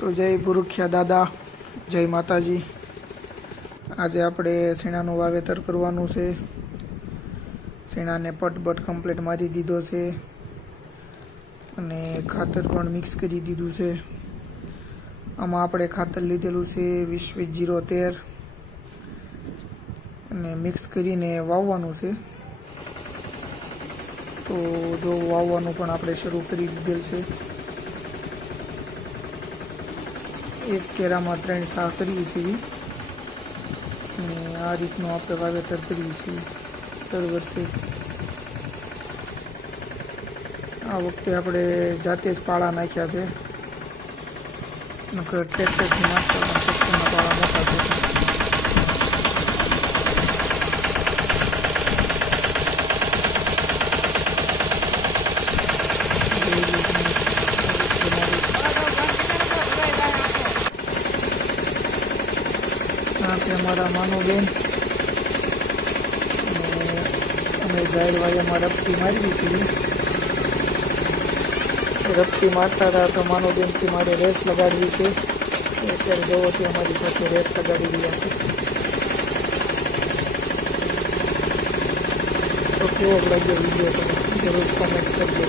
તો જય ગુરુખ્યા દાદા, જય માતાજી। આજે આપણે શેણાનું વાવેતર કરવાનું છે। શેણાને પટ કમ્પ્લીટ મારી દીધો છે અને ખાતર પણ મિક્સ કરી દીધું છે। આમાં આપણે ખાતર લીધેલું છે 20-20-13 અને મિક્સ કરીને વાવવાનું છે। તો જો વાવવાનું પણ આપણે શરૂ કરી દીધેલ છે। એક કેરામાં 3 સાહ કરીએ છીએ અને આ રીતનું આપણે વાવેતર કરીએ છીએ દર વર્ષે। આ વખતે આપણે જાતે જ પાળા નાખ્યા છે, નકર ટ્રેક્ટરથી નાખતા પણ ટ્રેક્ટરના પાળા મોટા છે। આ છે અમારા માનુબેન અને અમે જાહેરવાયામાં રપટી મારી હતી। રપટી મારતા હતા તો માનુબેનથી મારે રેસ લગાડવી છે। અત્યારે જોવો તે અમારી સાથે રેસ લગાડી રહ્યા છે। તો કેવો લાગ્યો વિડીયો તમે જરૂર કોમેન્ટ કરજો।